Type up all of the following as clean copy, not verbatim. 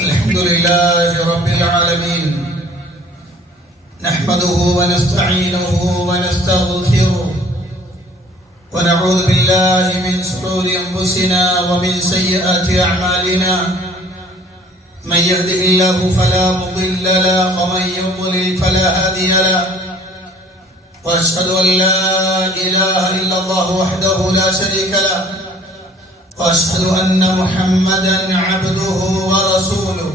الحمد لله رب العالمين، نحمده ونستعينه ونستغفره ونعوذ بالله من شرور أنفسنا ومن سيئات أعمالنا. من يهده الله فلا مضل له ومن يضلل فلا هادي له، وأشهد أن لا إله إلا الله وحده لا شريك له، وأشهد أن محمدًا عبده ورسوله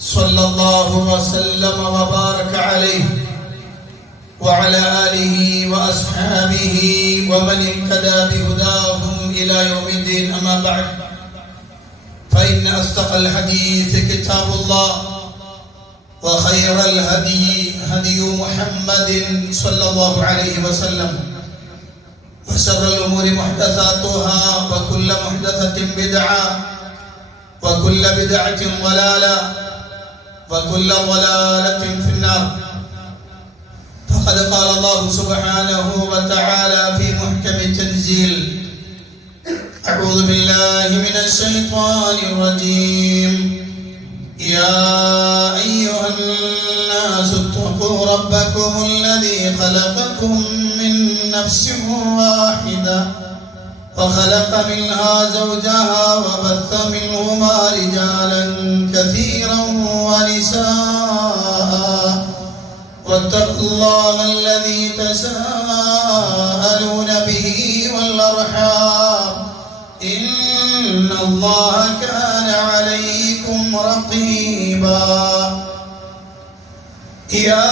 صلى الله وسلم وبارك عليه وعلى آله وأصحابه ومن اهتدى بهداهم إلى يوم الدين. أما بعد، فإن أصدق الحديث كتاب الله، وخير الهدي هدي محمد صلى الله عليه وسلم، وشر الأمور محدثاتها، وكل محدثة بدعة، وكل بدعة ضلالة، وكل ضلالة في النار. فقد قال الله سبحانه وتعالى في محكم التنزيل: أعوذ بالله من الشيطان الرجيم. يا أيها الناس اتقوا ربكم الذي خلقكم من نفس واحدة وخلق منها زوجها وبث منهما رجالا كثيرا ونساء، واتقوا الله الذي تساءلون به والأرحام، إن الله كان عليكم رقيبا. يا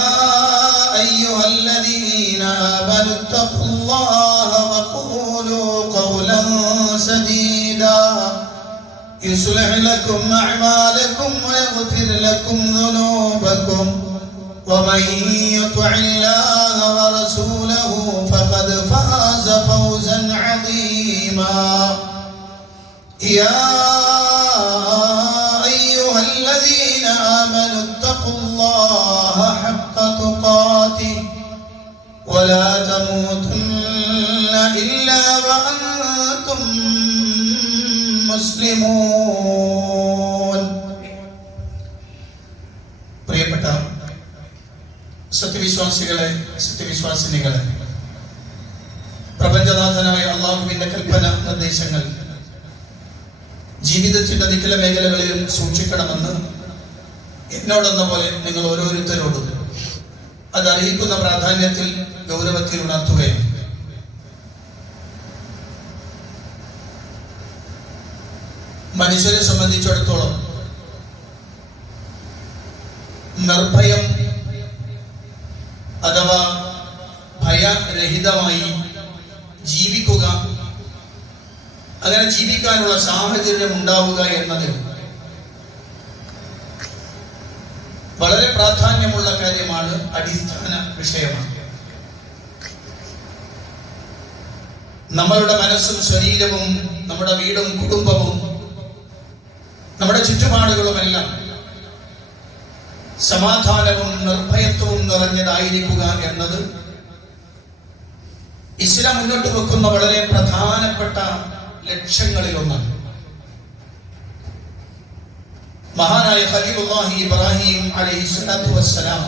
أيها الذين آمنوا اتقوا الله وقولوا قولا سديدا يصلح لكم أعمالكم ويغفر لكم ذنوبكم، ومن يطع الله ورسوله فقد فاز فوزا عظيما. يا أيها الذين آمنوا اتقوا الله حق تقاته ولا تموتن إلا وأنتم مسلمون. പ്രിയപ്പെട്ട സത്യവിശ്വാസികളെ, സത്യവിശ്വാസിനികളെ, പ്രപഞ്ചനാഥനായ അല്ലാഹുവിന്റെ കൽപ്പന നിർദ്ദേശങ്ങൾ ജീവിതത്തിന്റെ നിഖില മേഖലകളിലും സൂക്ഷിക്കണമെന്ന് എന്നോടെന്ന പോലെ നിങ്ങൾ ഓരോരുത്തരോടും അത് അറിയിക്കുന്ന പ്രാധാന്യത്തിൽ ഗൗരവത്തിൽ ഉണർത്തുകയും മനുഷ്യരെ സംബന്ധിച്ചിടത്തോളം നിർഭയം അഥവാ ഭയരഹിതമായി ജീവിക്കുക, അങ്ങനെ ജീവിക്കാനുള്ള സാഹചര്യം ഉണ്ടാവുക എന്നത് വളരെ പ്രാധാന്യമുള്ള കാര്യമാണ്, അടിസ്ഥാന വിഷയമാണ്. നമ്മളുടെ മനസ്സും ശരീരവും നമ്മുടെ വീടും കുടുംബവും നമ്മുടെ ചുറ്റുപാടുകളുമെല്ലാം സമാധാനവും നിർഭയത്വവും നിറഞ്ഞതായിരിക്കുക എന്നത് ഇസ്ലാം മുന്നോട്ട് വെക്കുന്ന വളരെ പ്രധാനപ്പെട്ട ലക്ഷ്യങ്ങളിലൊന്നാണ്. മഹാനായ ഖലീലുല്ലാഹി ഇബ്രാഹിം അലൈഹിസ്സലാത്തു വസ്സലാം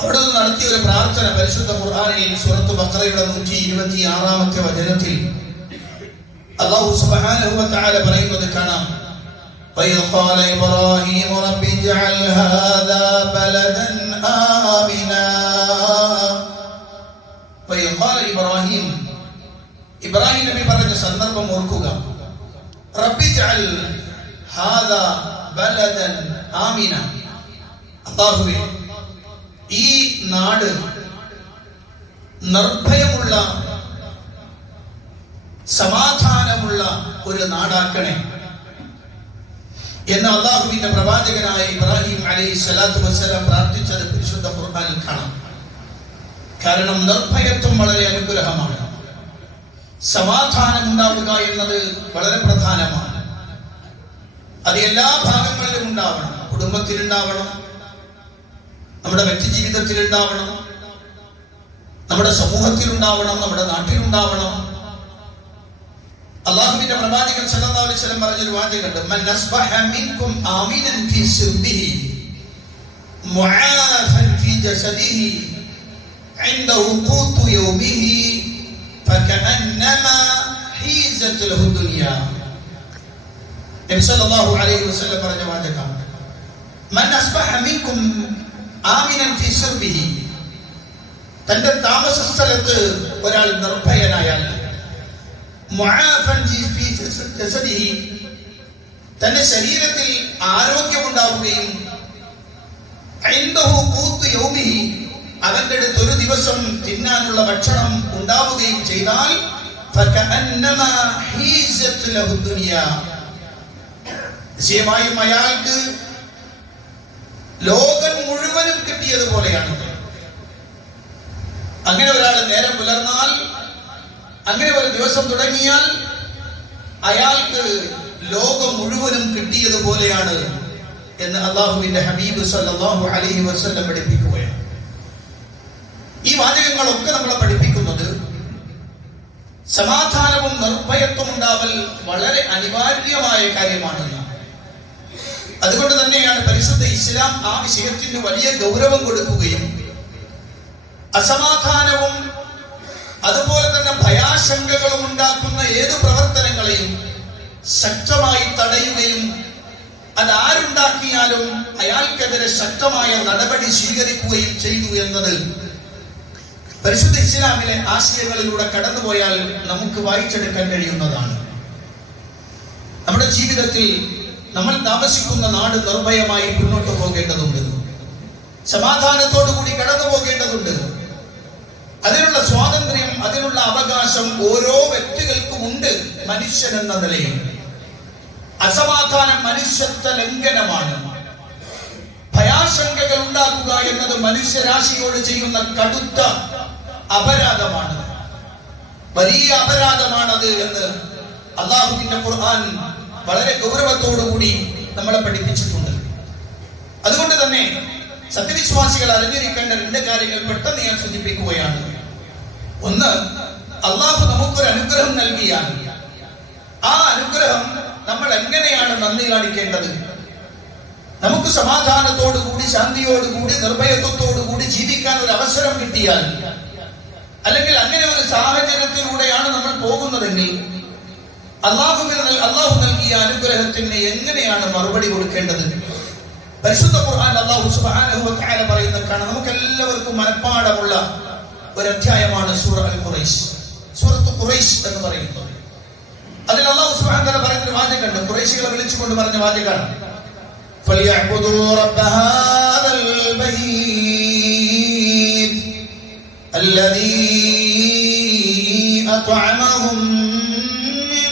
അവിടെ നടത്തിയ ഒരു പ്രാർത്ഥന പരിശുദ്ധ ഖുർആനിൽ സൂറത്ത് ബഖറയുടെ 126-ാമത്തെ വചനത്തിൽ അല്ലാഹു സുബ്ഹാനഹു വ തആല പറയുന്നത് കാണാം: وَإِذْ قَالَ إِبْرَاهِيمُ رَبِّ اجْعَلْ هَذَا بَلَدًا آمِنًا. وَإِذْ قَالَ إِبْرَاهِيمُ, ഇബ്രാഹിം നബി പറഞ്ഞ സന്ദർഭം ഓർക്കുക. റബ്ബി ജഅൽ ഹാദാ ബലദൻ ആമിന, അല്ലാഹുവേ, ഈ നാട് നിർഭയമുള്ള സമാധാനമുള്ള ഒരു നാടാക്കണേ എന്ന് അല്ലാഹുവിന്റെ പ്രവാചകനായ ഇബ്രാഹിം അലൈഹിസ്സലാത്തു വസ്സലാം പ്രാർത്ഥിച്ചത് പരിശുദ്ധ ഖുർആനിൽ കാണാം. കാരണം നിർഭയത്വം വളരെ അനുഗ്രഹമാണ്. സമാധാനം ഉണ്ടാവുക എന്നത് വളരെ പ്രധാനമാണ്. അത് എല്ലാ ഭാഗങ്ങളിലും ഉണ്ടാവണം. കുടുംബത്തിലുണ്ടാവണം, നമ്മുടെ വ്യക്തി ജീവിതത്തിലുണ്ടാവണം, നമ്മുടെ സമൂഹത്തിലുണ്ടാവണം, നമ്മുടെ നാട്ടിലുണ്ടാവണം. അല്ലാഹുവിന്റെ പ്രവാചകൻ സല്ലല്ലാഹു അലൈഹി വസല്ലം പറഞ്ഞൊരു വാചകമുണ്ട്, മൻ അസ്ബഹ മിൻകും ആമിനൻ ഫീ സിർബിഹി മുആഫൻ ഫീ ജസദിഹി ഇൻദഹു ഖൂതു യൗമിഹി ഫകഅന്നമാ ഹീസത് ലഹു ദുനിയ. നബി സല്ലല്ലാഹു അലൈഹി വസല്ലം പറഞ്ഞ വാചകം, മൻ അസ്ബഹ മിൻകും ആമിനൻ ഫീ സിർബിഹി, തന്റെ താമസ സ്ഥലത്ത് ഒരാൾ നിർഭയനായാൽ, മുആഫൻ ഫീ ജസദിഹി, തന്റെ ശരീരത്തിൽ ആരോഗ്യമുണ്ടാവുകയും, ഇൻദഹു ഖൂതു യൗമിഹി, അവന്റെ അടുത്ത് ഒരു ദിവസം തിന്നാനുള്ള ഭക്ഷണം ഉണ്ടാവുകയും ചെയ്താൽ, ഫകഅന്നമാ ഹീസത് ലഹു ദുനിയ, നിശ്ചയമായും അയാൾക്ക് ലോകം മുഴുവനും കിട്ടിയതുപോലെയാണ്. അങ്ങനെ ഒരാൾ നേരം പുലർന്നാൽ, അങ്ങനെ ഒരു ദിവസം തുടങ്ങിയാൽ അയാൾക്ക് ലോകം മുഴുവനും കിട്ടിയതുപോലെയാണ് എന്ന് അല്ലാഹുവിന്റെ ഹബീബ് സല്ലല്ലാഹു അലൈഹി വസല്ലം പഠിപ്പിക്കുകയാണ്. ഈ വാചകങ്ങളൊക്കെ നമ്മളെ പഠിപ്പിക്കുന്നത് സമാധാനവും നിർഭയത്വം ഉണ്ടാവൽ വളരെ അനിവാര്യമായ കാര്യമാണെന്ന്. അതുകൊണ്ട് തന്നെയാണ് പരിശുദ്ധ ഇസ്ലാം ആ വിഷയത്തിന് വലിയ ഗൗരവം കൊടുക്കുകയും അസമാധാനവും അതുപോലെ തന്നെ ഭയാശങ്കകളും ഉണ്ടാക്കുന്ന ഏതു പ്രവർത്തനങ്ങളെയും ശക്തമായി തടയുകയും അതാരുണ്ടാക്കിയാലും അയാൾക്കെതിരെ ശക്തമായ നടപടി സ്വീകരിക്കുകയും ചെയ്തു എന്നത് പരിശുദ്ധ ഇസ്ലാമിലെ ആശയങ്ങളിലൂടെ കടന്നുപോയാൽ നമുക്ക് വായിച്ചെടുക്കാൻ കഴിയുന്നതാണ്. നമ്മുടെ ജീവിതത്തിൽ നമ്മൾ താമസിക്കുന്ന നാട് നിർഭയമായി മുന്നോട്ട് പോകേണ്ടതുണ്ട്, സമാധാനത്തോടു കൂടി കടന്നു പോകേണ്ടതുണ്ട്. അതിനുള്ള സ്വാതന്ത്ര്യം, അതിനുള്ള അവകാശം ഓരോ വ്യക്തികൾക്കും ഉണ്ട്. മനുഷ്യൻ എന്ന നിലയിൽ അസമാധാനം മനുഷ്യത്വ ലംഘനമാണ്. ഭയാശങ്കകൾ ഉണ്ടാക്കുക എന്നത് മനുഷ്യരാശിയോട് ചെയ്യുന്ന കടുത്ത അപരാധമാണ്, വലിയ അപരാധമാണത് എന്ന് അല്ലാഹുവിന്റെ ഖുർആൻ വളരെ ഗൗരവത്തോടുകൂടി നമ്മളെ പഠിപ്പിച്ചിട്ടുണ്ട്. അതുകൊണ്ട് തന്നെ സത്യവിശ്വാസികൾ അറിഞ്ഞിരിക്കേണ്ട രണ്ട് കാര്യങ്ങൾ പെട്ടെന്ന് ഞാൻ സൂചിപ്പിക്കുകയാണ്. ഒന്ന്, അല്ലാഹു നമുക്കൊരു അനുഗ്രഹം നൽകിയാൽ ആ അനുഗ്രഹം നമ്മൾ എങ്ങനെയാണ് നന്ദി കാണിക്കേണ്ടത്? നമുക്ക് സമാധാനത്തോടുകൂടി, ശാന്തിയോടുകൂടി, നിർഭയത്വത്തോടുകൂടി ജീവിക്കാൻ ഒരു അവസരം കിട്ടിയാൽ, അല്ലെങ്കിൽ അങ്ങനെ ഒരു സാഹചര്യത്തിലൂടെയാണ് നമ്മൾ പോകുന്നതെങ്കിൽ അല്ലാഹു നൽകിയ അനുഗ്രഹത്തിന് എങ്ങനെയാണ് മറുപടി കൊടുക്കേണ്ടത്? പരിശുദ്ധ ഖുർആൻ അല്ലാഹു സുബ്ഹാനഹു വ തആല പറയുന്നത് കാണാം. നമുക്ക് എല്ലാവർക്കും മനപ്പാഠമുള്ള ഒരു അധ്യായമാണ് സൂറത്ത് ഖുറൈശ് എന്ന് പറയുന്നത്. അതിൽ അല്ലാഹു സുബ്ഹാനഹു വ തആല പറയുന്ന വാചകമുണ്ട്, ഖുറൈശികളെ വിളിച്ചുകൊണ്ട് പറഞ്ഞ വാചകമാണ്, ഫലിയഅ്ബുദൂ റബ്ബ ഹാദൽ ബൈത് അല്ലദീ അത്അമഹും മിൻ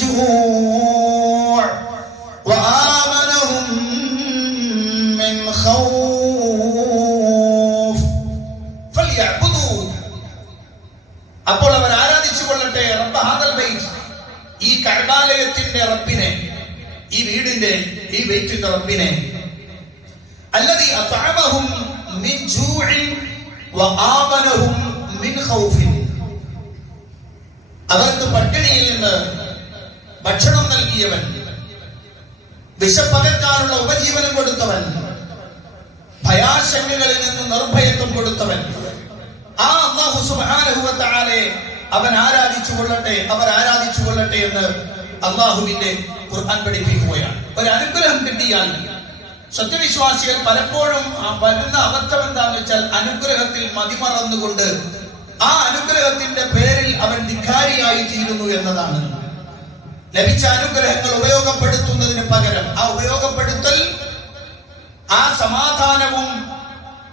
ജൂഅ് വആമനഹും മിൻ ഖൗഫ് ഫലിയഅ്ബുദൂ. അപ്പോൾ അവർ ആരാധിച്ചു കൊള്ളട്ടെ റബ്ബ ഹാദൽ ബൈത്ത്, ഈ കഅബാലയത്തിന്റെ റബ്ബിനെ, ഈ വീടിന്റെ, ഈ ബൈത്തിന്റെ റബ്ബിനെ, അല്ലദീ അത്അമഹും മിൻ ജൂഇൻ വആമനഹും മിൻ ഖൗഫിൻ, അവർക്ക് പട്ടിണിയിൽ നിന്ന് ഭക്ഷണം നൽകിയവൻ, വിശപ്പകറ്റാനുള്ള ഉപജീവനം കൊടുത്തവൻ, ഭയാശങ്കകളിൽ നിന്ന് നിർഭയത്വം കൊടുത്തവൻ, ആ അല്ലാഹു സുബ്ഹാനഹു വ തആലയെ അവൻ ആരാധിച്ചു കൊള്ളട്ടെ, അവർ ആരാധിച്ചു കൊള്ളട്ടെ എന്ന് അല്ലാഹുവിന്റെ ഖുർആൻ പഠിപ്പിക്കുകയാണ്. ഒരു അനുഗ്രഹം കിട്ടിയാൽ സത്യവിശ്വാസികൾ പലപ്പോഴും വരുന്ന അബദ്ധം എന്താണെന്ന് വെച്ചാൽ അനുഗ്രഹത്തിൽ മതിമറന്നുകൊണ്ട് ആ അനുഗ്രഹത്തിന്റെ പേരിൽ അവൻ ധിക്കാരിയായി തീരുന്നു എന്നതാണ്. ലഭിച്ച അനുഗ്രഹങ്ങൾ ഉപയോഗപ്പെടുത്തുന്നതിന് പകരം ആ ഉപയോഗപ്പെടുത്തൽ ആ സമാധാനവും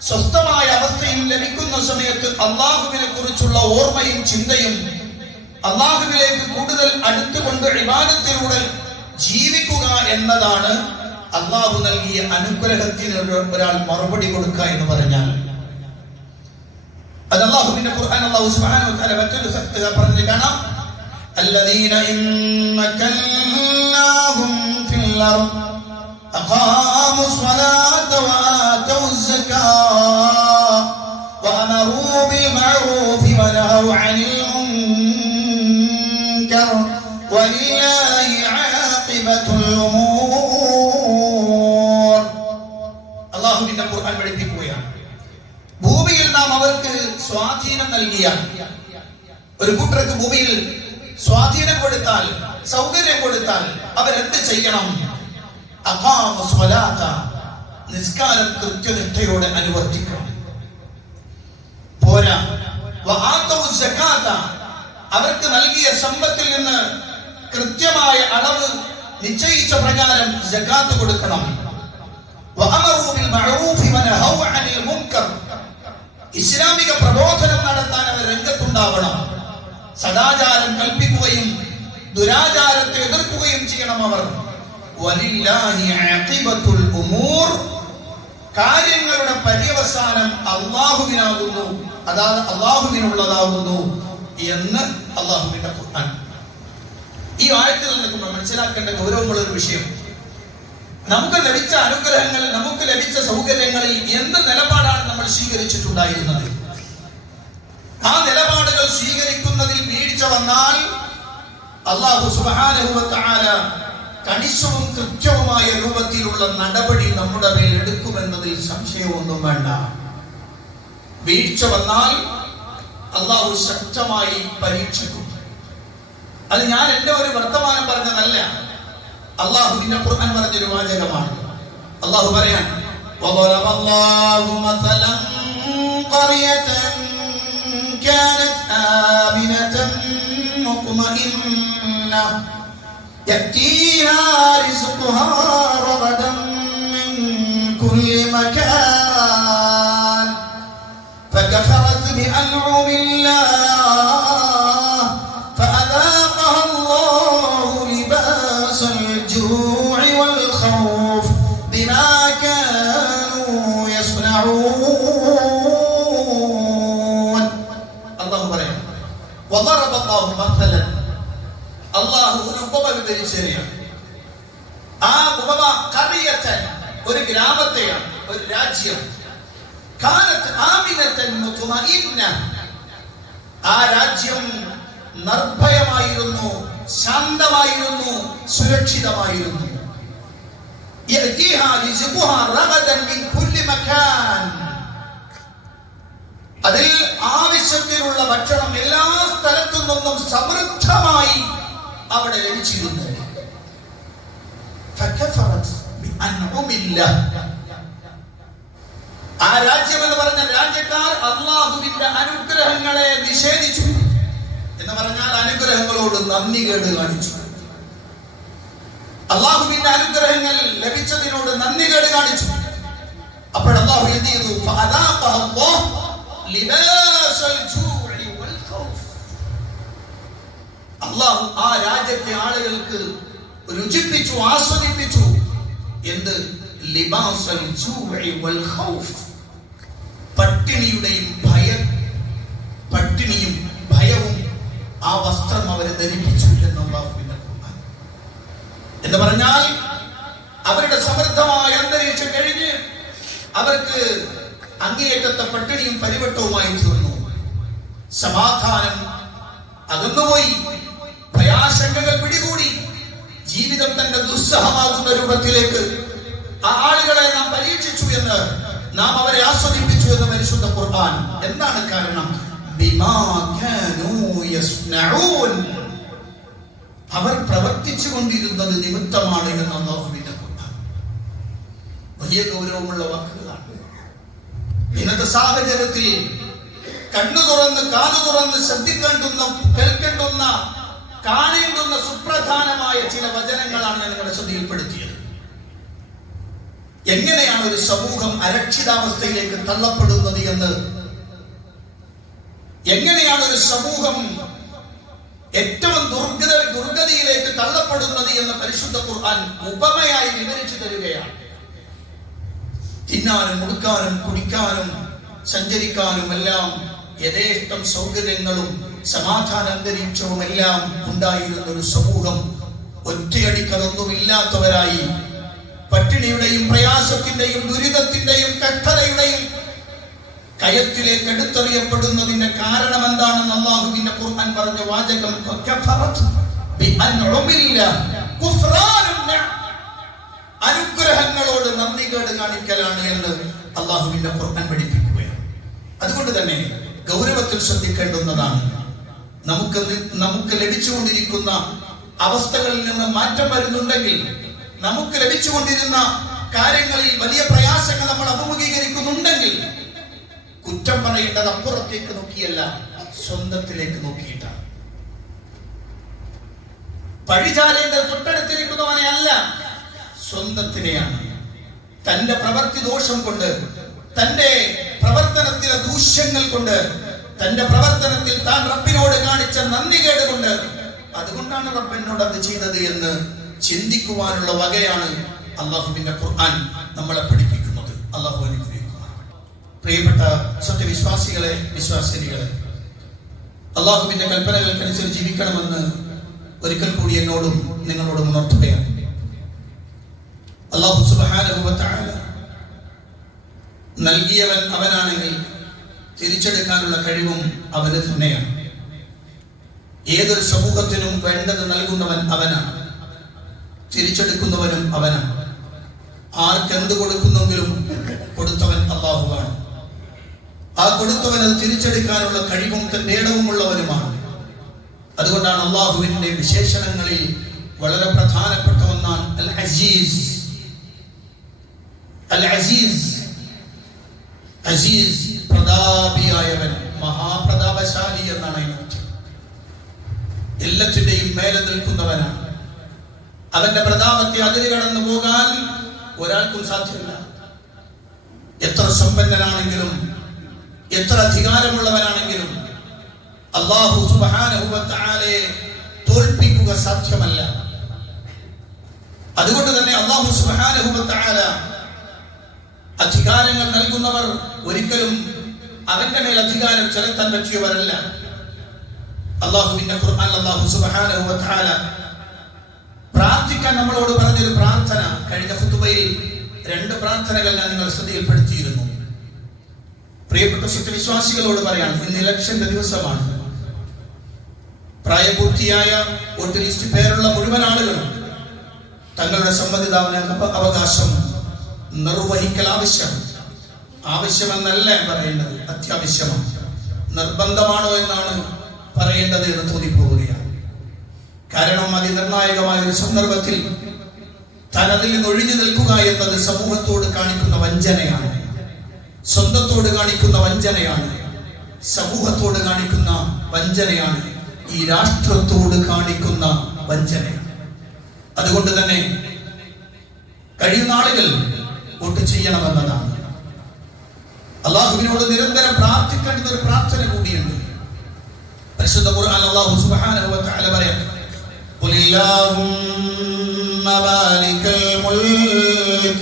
സ്വസ്ഥമായ അവസ്ഥയും ലഭിക്കുന്ന സമയത്ത് അല്ലാഹുവിനെ കുറിച്ചുള്ള ഓർമ്മയും ചിന്തയും അല്ലാഹുവിലേക്ക് കൂടുതൽ അടുത്തുകൊണ്ട് ഇബാദത്തിലൂടെ ജീവിക്കുക എന്നതാണ് അല്ലാഹു നൽകിയ അനുഗ്രഹത്തിന് ഒരാൾ മറുപടി കൊടുക്കുക എന്ന് പറഞ്ഞാൽ. അത് അല്ലാഹുവിന്റെ ഖുർആൻ അല്ലാഹു സുബ്ഹാനഹു വ തആല മറ്റൊരു സ്ഥലത്ത് പറഞ്ഞു കാണാം, الذين إن مكناهم في الأرض أقاموا الصلاة وآتوا الزكاة وأمروا بالمعروف ونهوا عن المنكر വലില്ലാഹി ആഖിബത്തുൽ ഉമൂർ. അല്ലാഹുവിന്റെ ഖുർആൻ പഠിപ്പിക്കുകയാണ്, ഭൂമിയിൽ നാം അവർക്ക് സ്വാധീനം നൽകിയാൽ, ഒരു കൂട്ടർക്ക് ഭൂമിയിൽ സ്വാധീനം കൊടുത്താൽ, സൗകര്യം കൊടുത്താൽ അവരെന്ത് ചെയ്യണം? അഖാമു സ്വലാത്ത, നിസ്കാരം കൃത്യനിഷ്ഠയോടെ അനുവർത്തിക്കണം. പോരാ, വആതൗ സകാത്ത, അവർക്ക് നൽകിയ സമ്പത്തിൽ നിന്ന് കൃത്യമായ അളവ് നിശ്ചയിച്ച പ്രകാരം സകാത്ത് കൊടുക്കണം. വഅമറു ബിൽ മഅറൂഫി വനഹൗ അനിൽ മുൻകർ, ഇസ്ലാമിക പ്രബോധനം നടത്താൻ അവർ രംഗത്തുണ്ടാവണം. സദാചാരം കൽപ്പിക്കുകയും ദുരാചാരത്തെ എതിർക്കുകയും ചെയ്യണം അവർ. വലില്ലാഹി ആഖിബത്തുൽ ഉമൂർ, കാര്യങ്ങളുടെ പര്യവസാനം അല്ലാഹുവിനാകുന്നു, അതായത് അല്ലാഹുവിനുള്ളതാകുന്നു എന്ന് അല്ലാഹുവിന്റെ ഖുർആൻ. ഈ ആയത്തിൽ നിന്ന് മനസ്സിലാക്കേണ്ട ഗൗരവമുള്ള ഒരു വിഷയം, നമുക്ക് ലഭിച്ച അനുഗ്രഹങ്ങൾ, നമുക്ക് ലഭിച്ച സൗകര്യങ്ങളിൽ എന്ത് നിലപാടാണ് നമ്മൾ സ്വീകരിച്ചിട്ടുണ്ടായിരുന്നത്? ആ നിലപാടുകൾ സ്വീകരിക്കുന്നതിൽ വീഴ്ച വന്നാൽ അല്ലാഹു സുബ്ഹാനഹു വ തആല കണിശവും കൃത്യവുമായ രൂപത്തിലുള്ള നടപടി നമ്മുടെ മേൽ എടുക്കുമെന്നതിൽ സംശയമൊന്നും വേണ്ട. വീഴ്ച വന്നാൽ അല്ലാഹു ശക്തമായി പരീക്ഷിക്കും. അത് ഞാൻ എന്റെ ഒരു വർത്തമാനം പറഞ്ഞതല്ല, അല്ലാഹുവിന്റെ ഖുർആൻ പറഞ്ഞൊരു വാചകമാണ്. അല്ലാഹു പറയാൻ, വദറബല്ലാഹു മസലൻ ഖറിയതൻ കാനത് ആമിനതൻ മുത്മഇന്ന യഅതീഹാ റിസ്ഖുഹാ റഗദൻ മിൻ കുല്ലി മകാൻ ഫകഫറത് ബിഅൻഉമില്ലാഹ് ഫഅദാഖഹ അല്ലാഹു ലിബാസൽ ജൂഇ വൽ ഖൗഫ് ബിമാ കാനൂ യസ്നഊൻ. അല്ലാഹു പറയാം, വദറബല്ലാഹു മസലൻ, അല്ലാഹു ഒരു ഉപമ വിവരിച്ചറിയാണ്. ആ ഉപമ ഖറിയതൻ, ഒരു ഗ്രാമത്തെയാണ്, ഒരു രാജ്യം. കാനത് ആമിനതൻ മുത്മഇന്ന, ആ രാജ്യം നിർഭയമായിരുന്നു, ശാന്തമായിരുന്നു, സുരക്ഷിതമായിരുന്നു. യഅതീഹാ റിസ്ഖുഹാ റഗദൻ മിൻ കുല്ലി മകാൻ, അതിൽ ആവശ്യത്തിനുള്ള ഭക്ഷണം എല്ലാ സ്ഥലത്തു നിന്നും സമൃദ്ധമായി അവിടെ ലഭിച്ചിരുന്നു. ഫകഫറത് ബിഅൻഉമില്ലാഹ്, ആ രാജ്യം എന്ന് പറഞ്ഞ രാജ്യക്കാർ അല്ലാഹുവിന്റെ അനുഗ്രഹങ്ങളെ നിഷേധിച്ചു. എന്ന് പറഞ്ഞാൽ അനുഗ്രഹങ്ങളോട് നന്ദികേട് കാണിച്ചു. അല്ലാഹുവിന്റെ അനുഗ്രഹങ്ങൾ ലഭിച്ചതിനോട് നന്ദികേട് കാണിച്ചു. അപ്പോൾ അല്ലാഹു എന്ത് ചെയ്തു? ഫഅദാഖഹ അല്ലാഹു ലിബാസൽ ജൂഇ വൽ ഖൗഫ്, അല്ലാഹു ആ രാജ്യത്തെ ആളുകൾക്ക് രുചിപ്പിച്ചു, ആസ്വദിപ്പിച്ചു. എന്ത്? ലിബാസൽ ജൂഇ വൽ ഖൗഫ്, പട്ടിണിയും ഭയവും ആ വസ്ത്രം അവരെ ധരിപ്പിച്ചു എന്ന് അല്ലാഹുവിന്റെ ഖുർആൻ. എന്ന് പറഞ്ഞാൽ അവരുടെ സമൃദ്ധമായ അന്തരീക്ഷം കഴിഞ്ഞ് അവർക്ക് അങ്ങേയറ്റത്തെ പട്ടിണിയും പരിവട്ടവുമായി തീർന്നു. സമാധാനം അകന്നുപോയി, ഭയാശങ്കകൾ പിടികൂടി, ജീവിതം തന്റെ ദുസ്സഹമാകുന്ന രൂപത്തിലേക്ക് ആ ആളുകളെ നാം പരീക്ഷിച്ചു എന്ന്, നാം അവരെ ആസ്വദിപ്പിച്ചു എന്ന് പരിശുദ്ധ ഖുർആൻ. എന്താണ് കാരണം? ബിമാ കാനൂ യസ്നഊൻ, അവർ പ്രവർത്തിച്ചു കൊണ്ടിരുന്നത് നിമിത്തമാണ് എന്ന് അല്ലാഹുവിന്റെ ഖുർആൻ. വലിയ ഗൗരവമുള്ള വാക്കുകളാണ്. ഇന്നത്തെ സാഹചര്യത്തിൽ കണ്ണു തുറന്ന് കാതു തുറന്ന് ശ്രദ്ധിക്കേണ്ടുന്ന, കേൾക്കേണ്ടുന്ന, കാണേണ്ടുന്ന സുപ്രധാനമായ ചില വചനങ്ങളാണ് ഞാൻ നിങ്ങളുടെ ശ്രദ്ധയിൽപ്പെടുത്തിയത്. എങ്ങനെയാണ് ഒരു സമൂഹം അരക്ഷിതാവസ്ഥയിലേക്ക് തള്ളപ്പെടുന്നത് എന്ന്, എങ്ങനെയാണ് ഒരു സമൂഹം ഏറ്റവും ദുർഗതിയിലേക്ക് തള്ളപ്പെടുന്നത് എന്ന് പരിശുദ്ധ ഖുർആൻ ഉപമയായി വിവരിച്ചു തരികയാണ്. തിന്നാനും മുടുക്കാനും കുടിക്കാനും സഞ്ചരിക്കാനും എല്ലാം യഥേഷ്ടം സൗകര്യങ്ങളും സമാധാന അന്തരീക്ഷവും എല്ലാം ഉണ്ടായിരുന്ന ഒരു സമൂഹം ഒറ്റയടിക്കതൊന്നുമില്ലാത്തവരായി പട്ടിണിയുടെയും പ്രയാസത്തിന്റെയും ദുരിതത്തിന്റെയും കഷ്ടതയുടെയും കയത്തിലേക്ക് എടുത്തെറിയപ്പെടുന്നതിന്റെ കാരണം എന്താണെന്ന് അല്ലാഹുവിന്റെ ഖുർആൻ പറഞ്ഞ വാചകം ബിഅൻഉമില്ല കുഫ്റാനുൻ നിഅം, അനുഗ്രഹങ്ങളോട് നന്ദികേട് കാണിക്കലാണ് എന്ന് അല്ലാഹുവിന്റെ ഖുർആൻ പഠിപ്പിക്കുകയാണ്. അതുകൊണ്ട് തന്നെ ഗൗരവത്തിൽ ശ്രദ്ധിക്കേണ്ടുന്നതാണ്. നമുക്ക് ലഭിച്ചുകൊണ്ടിരിക്കുന്ന അവസ്ഥകളിൽ നിന്ന് മാറ്റം വരുന്നുണ്ടെങ്കിൽ, നമുക്ക് ലഭിച്ചുകൊണ്ടിരുന്ന കാര്യങ്ങളിൽ വലിയ പ്രയാസങ്ങൾ നമ്മൾ അഭിമുഖീകരിക്കുന്നുണ്ടെങ്കിൽ, കുറ്റം പറയേണ്ടത് അപ്പുറത്തേക്ക് നോക്കിയല്ല, സ്വന്തത്തിലേക്ക് നോക്കിയിട്ടാണ്. പഴിചാരേണ്ടത് തൊട്ടടുത്തിരിക്കുന്നവനെ അല്ല, സ്വന്തത്തിനെയാണ്. തന്റെ പ്രവൃത്തി ദോഷം കൊണ്ട്, തന്റെ പ്രവർത്തനത്തിലെ ദൂഷ്യങ്ങൾ കൊണ്ട്, തന്റെ പ്രവർത്തനത്തിൽ താൻ റബ്ബിനോട് കാണിച്ച നന്ദികേട് കൊണ്ട്, അതുകൊണ്ടാണ് റബ്ബ് എന്നോട് അത് ചെയ്തത് എന്ന് ചിന്തിക്കുവാനുള്ള വകയാണ് അല്ലാഹുവിന്റെ ഖുർആൻ നമ്മളെ പഠിപ്പിക്കുന്നത്. അല്ലാഹു അനുഗ്രഹിക്കുമാറാകട്ടെ. പ്രിയപ്പെട്ട സത്യവിശ്വാസികളെ, വിശ്വാസിനികളെ, അല്ലാഹുവിന്റെ കൽപ്പനകൾക്കനുസരിച്ച് ജീവിക്കണമെന്ന് ഒരിക്കൽ കൂടി എന്നോടും നിങ്ങളോടും ഉണർത്തുകയാണ്. അല്ലാഹു സുബ്ഹാനഹു വ തആല നൽകിയവൻ അവനാണെങ്കിൽ തിരിച്ചെടുക്കാനുള്ള കഴിവും അവന് തന്നെയാണ്. ഏതൊരു സമൂഹത്തിനും വേണ്ടത് നൽകുന്നവൻ അവനാണ്, തിരിച്ചെടുക്കുന്നവനും അവനാണ്. ആർക്കെന്ത് കൊടുക്കുന്നെങ്കിലും കൊടുത്തവൻ അല്ലാഹുവാണ്. ആ കൊടുത്തവൻ അത് തിരിച്ചെടുക്കാനുള്ള കഴിവും തന്റെ ഇടവുമുള്ളവനുമാണ്. അതുകൊണ്ടാണ് അല്ലാഹുവിന്റെ വിശേഷണങ്ങളിൽ വളരെ പ്രധാനപ്പെട്ട ഒന്നാണ് അൽ അസീസ്. അൽ അസീസ്, അസീസ് പ്രതാപിയായവൻ, മഹാപ്രതാപശാലി എന്നാണ് അതിനർത്ഥം. എല്ലാത്തിന്റെയും മേലെ നിൽക്കുന്നവനാണ്. അവന്റെ പ്രതാപത്തെ അതിര് കടന്നു പോകാൻ ഒരാൾക്കും സാധ്യമല്ല. എത്ര സമ്പന്നനാണെങ്കിലും, എത്ര അധികാരമുള്ളവനാണെങ്കിലും അല്ലാഹു സുബ്ഹാനഹു വ തആലയെ തോൽപ്പിക്കുക സാധ്യമല്ല. അതുകൊണ്ട് തന്നെ അല്ലാഹു സുബ്ഹാനഹു വ തആല അധികാരങ്ങൾ നൽകുന്നവർ ഒരിക്കലും അവന്റെ മേൽ അധികാരം ചെലുത്താൻ പറ്റിയവരല്ല. അല്ലാഹുവിന്റെ ഖുർആൻ അല്ലാഹു സുബ്ഹാനഹു വ തആല പ്രാർത്ഥിക്കാൻ നമ്മളോട് പറഞ്ഞൊരു പ്രാർത്ഥന കഴിഞ്ഞ ഖുതുബയിൽ 2 പ്രാർത്ഥനകൾ ഞാൻ നിങ്ങൾ ശ്രദ്ധയിൽപ്പെടുത്തിയിരുന്നു. പ്രിയപ്പെട്ട സത്യവിശ്വാസികളോട് പറയാൻ, ഇന്ന് ഇലക്ഷന്റെ ദിവസമാണ്. പ്രായപൂർത്തിയായ വോട്ട് ലിസ്റ്റ് പേരുള്ള മുഴുവൻ ആളുകളും തങ്ങളുടെ സമ്മതിദാനാവകാശം നിർവഹിക്കൽ ആവശ്യമെന്നല്ല പറയുന്നത്, അത്യാവശ്യമാണ്. നിർബന്ധമാണോ എന്നാണ് പറയേണ്ടത് എന്ന് തോന്നിപ്പോവുകയാണ്. കാരണം അതിനിർണായകമായ ഒരു സന്ദർഭത്തിൽ താൻ അതിൽ നിന്ന് ഒഴിഞ്ഞു നിൽക്കുക എന്നത് സമൂഹത്തോട് കാണിക്കുന്ന വഞ്ചനയാണ്, സ്വന്തത്തോട് കാണിക്കുന്ന വഞ്ചനയാണ്, സമൂഹത്തോട് കാണിക്കുന്ന വഞ്ചനയാണ്, ഈ രാഷ്ട്രത്തോട് കാണിക്കുന്ന വഞ്ചനയാണ്. അതുകൊണ്ട് തന്നെ കഴിയുന്ന ആളുകൾ വോട്ട് ചെയ്യണമെന്നതാണ്. അല്ലാഹുവിനോട് നിരന്തരം പ്രാർത്ഥിക്കേണ്ട ഒരു പ്രാർത്ഥന കൂടിയുണ്ട്. പരിശുദ്ധ ഖുർആൻ അല്ലാഹു സുബ്ഹാനഹു വ തആല പറയാം, ഖുലില്ലാഹുമ്മ മാലികൽ മുൽക്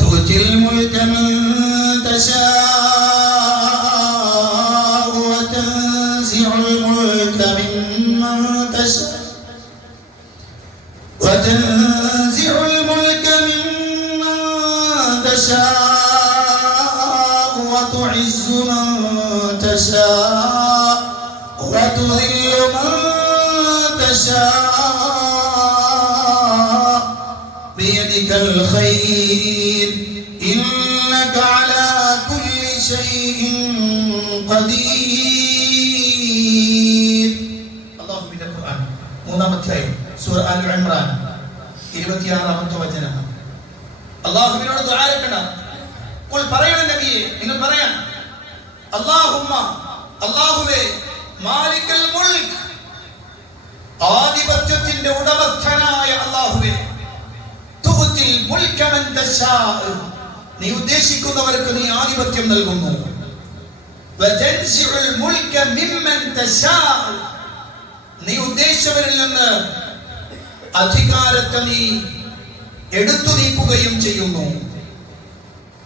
തുതിൽ മുൽക മൻ തശാഉ വ തൻസിഉൽ മുൽക മിമ്മൻ തശാഉ വ തൻസിഉൽ മുൽക മിമ്മൻ തശാഉ വ തുഇസ്സു മൻ തശാഉ വ തുദില്ലു മൻ بيدك الخير إنك على كل شيء قدير. الله في القرآن മൂന്നാമധ്യായം സൂറ ആൽ ഇംറാൻ 26-ാമത്തെ വചനം. അല്ലാഹുവിനോട് ദുആ ചെയ്യണം. ഖുൽ പറയണം നബിയെ, നിങ്ങൾ പറയാം, അല്ലാഹുമ്മ, അല്ലാഹുവേ, മാലിക്കൽ മുൽക്, ആധിപത്യത്തിന്റെ ഉടമസ്ഥനായ അല്ലാഹുവേ, തുഅ്തിൽ മുൽക മൻ തശാഉ, നീ ഉദ്ദേശിക്കുന്നവർക്ക് നീ ആധിപത്യം നൽകുന്നു, വതൻസിഉൽ മുൽക മിമ്മൻ തശാഉ, നീ ഉദ്ദേശിച്ചവരിൽ നിന്ന് അധികാരത്തെ നീ എടുത്തു നീക്കുകയും ചെയ്യുന്നു,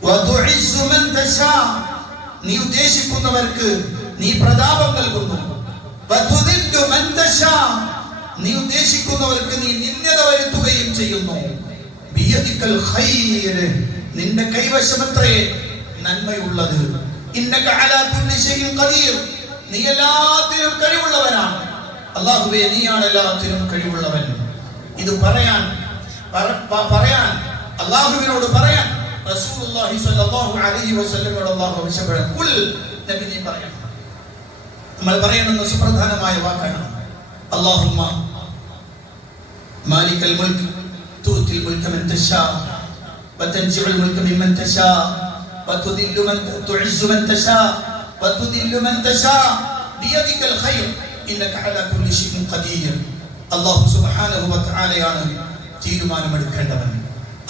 വതുഇസ്സു മൻ തശാഉ, നീ ഉദ്ദേശിക്കുന്നവർക്ക് നീ പ്രതാപം നൽകുന്നു, വതുദില്ലു മൻ തശാഉ, നീ ഉദ്ദേശിക്കുന്നവർക്ക് നീ നിന്ദത വരുത്തുകയും ചെയ്യുന്നു. ബിയദിക്കൽ ഖൈർ, നിന്റെ കൈവശമത്രേ നന്മയുള്ളത്. ഇന്നക അലാ കുല്ലി ഷൈഇൻ ഖദീർ, നീ എല്ലാത്തിനും കഴിവുള്ളവനാണ്. അല്ലാഹുവേ നീയാണ് എല്ലാത്തിനും കഴിവുള്ളവൻ. ഇത് പറയാൻ അല്ലാഹുവിനോട് പറയാൻ റസൂലുള്ളാഹി സ്വല്ലല്ലാഹു അലൈഹി വസല്ലമയോട് അല്ലാഹു ആവശ്യപ്പെടുന്നു. ഖുൽ, നബി നീ പറയണം. നമ്മൾ പറയുന്ന സുപ്രധാനമായ വാക്കാണ് അല്ലാഹുമ്മ മാലിക്കൽ മുൽക്ക് തുഅതിൽ മുൽക മൻ തശാ വതൻസിഉൽ മുൽക മിമ്മൻ തശാ വതുദില്ലു മൻ തുഇസ്സു മൻ തശാ വതുദില്ലു മൻ തശാ ബിയദികൽ ഖൈർ ഇന്നക അലാ കുല്ലി ഷൈഇൻ ഖദീർ. അല്ലാഹു സുബ്ഹാനഹു വ തആലയാണ് തീരുമാനമെടുക്കേണ്ടവൻ.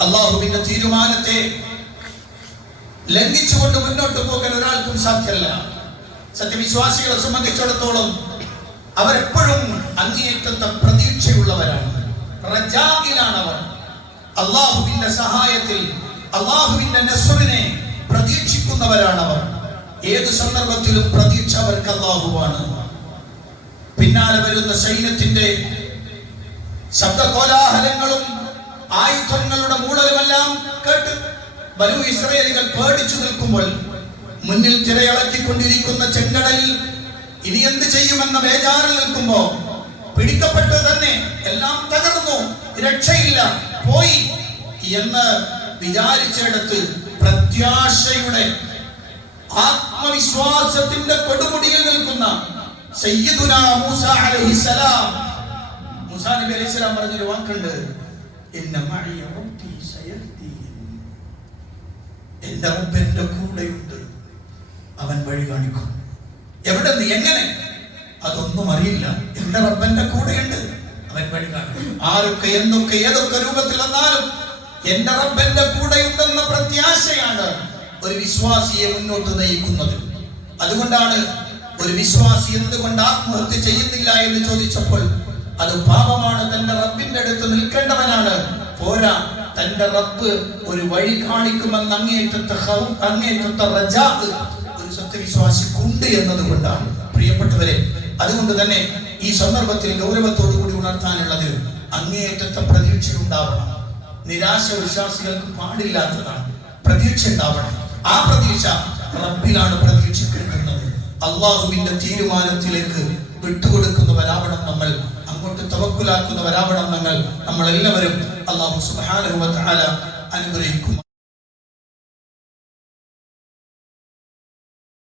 അല്ലാഹുവിന്റെ തീരുമാനത്തെ ലംഘിച്ചുകൊണ്ട് മുന്നോട്ട് പോകാൻ ഒരാൾക്കും സാധ്യമല്ല. സത്യവിശ്വാസികളെ സംബന്ധിച്ചിടത്തോളം അവരെപ്പോഴും അങ്ങേയറ്റത്തെ പ്രതീക്ഷയുള്ളവരാണ്. റജാഇലാണവർ. അല്ലാഹുവിന്റെ സഹായത്തിൽ, അല്ലാഹുവിന്റെ നസ്റിനെ പ്രതീക്ഷിക്കുന്നവരാണവർ. ഏത് സന്ദർഭത്തിലും പ്രതീക്ഷ അവർക്ക് അല്ലാഹുവാണ്. പിന്നാലെ വരുന്ന സൈന്യത്തിന്റെ ശബ്ദകോലാഹലങ്ങളും ആയുധങ്ങളുടെ മൂളലുമെല്ലാം കേട്ട് ബനൂ ഇസ്രായേലികൾ പേടിച്ചു നിൽക്കുമ്പോൾ, മുന്നിൽ തിരയിളക്കിക്കൊണ്ടിരിക്കുന്ന ചെങ്കടലിൽ ഇനി എന്ത് ചെയ്യുമെന്ന ബേജാറിൽ നിൽക്കുമ്പോ, പിടിക്കപ്പെട്ടത് തന്നെ എല്ലാം തകർന്നു, രക്ഷയില്ല, പോയി എന്ന് വിചാരിച്ചിടത്ത് പ്രത്യാശയുടെ ആത്മവിശ്വാസത്തിന്റെ കൊടുമുടിയിൽ നിൽക്കുന്ന സയ്യിദുനാ മൂസ അലൈഹിസ്സലാം, മൂസാ നബി അലൈഹിസ്സലാം പറഞ്ഞൊരു വാക്കുണ്ട്, ഇന്ന മഅയ റബ്ബി സയഹ്ദീൻ. എന്റെ റബ്ബ് എന്റെ കൂടെയുണ്ട്, അവൻ വഴി കാണിക്കും. എവിടെ നിന്ന് എങ്ങനെ അതൊന്നും അറിയില്ല. എന്റെ റബ്ബന്റെ കൂടെയുണ്ട്, അവൻ വഴി കാണിക്കും. ആരൊക്കെ എന്തൊക്കെ ഏതൊക്കെ രൂപത്തിൽ വന്നാലും എന്റെ റബ്ബന്റെ കൂടെയുണ്ടെന്ന പ്രത്യാശയാണ് ഒരു വിശ്വാസിയെ മുന്നോട്ട് നയിക്കുന്നത്. അതുകൊണ്ടാണ് ഒരു വിശ്വാസി എന്തുകൊണ്ട് ആത്മഹത്യ ചെയ്യുന്നില്ല എന്ന് ചോദിച്ചപ്പോൾ, അത് പാപമാണ്, തന്റെ റബ്ബിന്റെ അടുത്ത് നിൽക്കേണ്ടവനാണ്, പോരാ തന്റെ റബ്ബ് ഒരു വഴി കാണിക്കുമെന്ന് അങ്ങേറ്റത്തെ റജാ ഒരു സത്യവിശ്വാസിക്കുണ്ട് എന്നതുകൊണ്ടാണ്. പ്രിയപ്പെട്ടവരെ, അതുകൊണ്ട് തന്നെ ഈ സന്ദർഭത്തിൽ ഗൗരവത്തോടു കൂടി ഉണർത്താനുള്ളത് അങ്ങേയറ്റത്തെ പ്രതീക്ഷ ഉണ്ടാവണം. നിരാശ വിശ്വാസികൾക്ക് പാടില്ലാത്തതാണ്. പ്രതീക്ഷ ഉണ്ടാവണം. ആ പ്രതീക്ഷ റബ്ബിലാണ് പ്രതീക്ഷിക്കേണ്ടുന്നത്. അള്ളാഹുവിന്റെ തീരുമാനത്തിലേക്ക് വിട്ടുകൊടുക്കുന്നവരാവണം നമ്മൾ, അങ്ങോട്ട് തവക്കുലാക്കുന്നവരാവണം നമ്മൾ എല്ലാവരും. അല്ലാഹു സുബ്ഹാനഹു വ തആല അനുഗ്രഹിക്കും.